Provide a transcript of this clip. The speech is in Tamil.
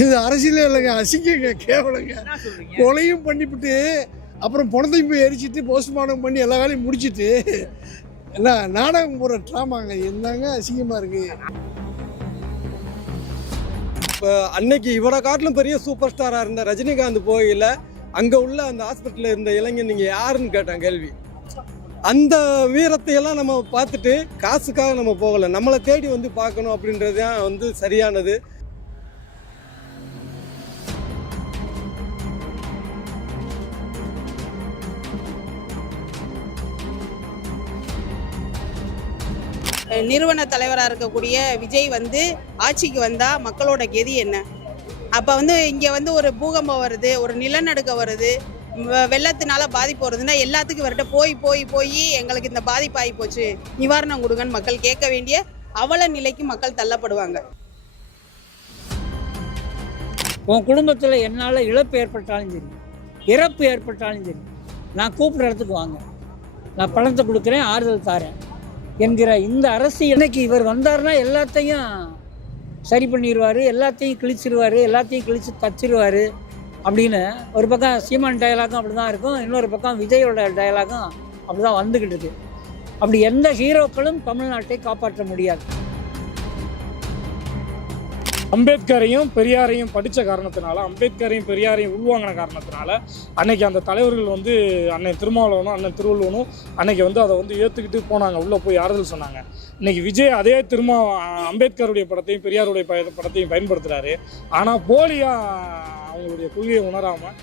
இது அரசியலே இல்லைங்க, அசிங்கங்க, கேவலங்க. கொலையும் பண்ணிவிட்டு அப்புறம் பணத்தையும் போய் எரிச்சிட்டு போஸ்ட்மார்ட்டம் பண்ணி எல்லா வேலையும் முடிச்சுட்டு எல்லாம் நாடகம் போகிற ட்ராமாங்க. என்னங்க அசிங்கமாக இருக்குது. இப்போ அன்னைக்கு இவரை காட்டிலும் பெரிய சூப்பர் ஸ்டாராக இருந்த ரஜினிகாந்த் போகையில் அங்கே உள்ள அந்த ஹாஸ்பிட்டலில் இருந்த இளைஞன் நீங்கள் யாருன்னு கேட்டேன் கேள்வி. அந்த வீரத்தையெல்லாம் நம்ம பார்த்துட்டு காசுக்காக நம்ம போகலை, நம்மளை தேடி வந்து பார்க்கணும் அப்படின்றது தான் வந்து சரியானது. நிறுவன தலைவராக இருக்கக்கூடிய விஜய் வந்து ஆட்சிக்கு வந்தால் மக்களோட கெதி என்ன? அப்போ வந்து இங்கே வந்து ஒரு பூகம்பம் வருது, ஒரு நிலநடுக்கம் வருது, வெள்ளத்தினால பாதிப்பு வருதுன்னா எல்லாத்துக்கும் வரட்ட போய் போய் போய் எங்களுக்கு இந்த பாதிப்பு ஆகி போச்சு, நிவாரணம் கொடுங்கன்னு மக்கள் கேட்க வேண்டிய அவல நிலைக்கு மக்கள் தள்ளப்படுவாங்க. உன் குடும்பத்தில் என்னால் இழப்பு ஏற்பட்டாலும் சரி, இறப்பு ஏற்பட்டாலும் சரி, நான் கூப்பிட்ற இடத்துக்கு வாங்க, நான் பணத்தை கொடுக்குறேன், ஆறுதல் தாரேன் என்கிற இந்த அரசு இன்னைக்கு இவர் வந்தார்னா எல்லாத்தையும் சரி பண்ணிடுவார், எல்லாத்தையும் கிழிச்சிருவார், எல்லாத்தையும் கிழிச்சு தச்சிருவார் அப்படின்னு ஒரு பக்கம் சீமான் டயலாகும் அப்படி தான் இருக்கும், இன்னொரு பக்கம் விஜயோட டயலாகும் அப்படி தான் வந்துக்கிட்டு இருக்கு. அப்படி எந்த ஹீரோக்களும் தமிழ்நாட்டை காப்பாற்ற முடியாது. அம்பேத்கரையும் பெரியாரையும் படித்த காரணத்தினால, அம்பேத்கரையும் பெரியாரையும் உள்வாங்கின காரணத்தினால அன்னைக்கு அந்த தலைவர்கள் வந்து அண்ணன் திருமாவளவனும் அண்ணன் திருவள்ளுவனும் அன்னைக்கு வந்து அதை வந்து ஏற்றுக்கிட்டு போனாங்க, உள்ளே போய் ஆறுதல் சொன்னாங்க. இன்னைக்கு விஜய் அதே அம்பேத்கருடைய படத்தையும் பெரியாருடைய படத்தையும் பயன்படுத்துகிறாரு. ஆனால் போலியாக அவங்களுடைய கொள்கையை உணராமல்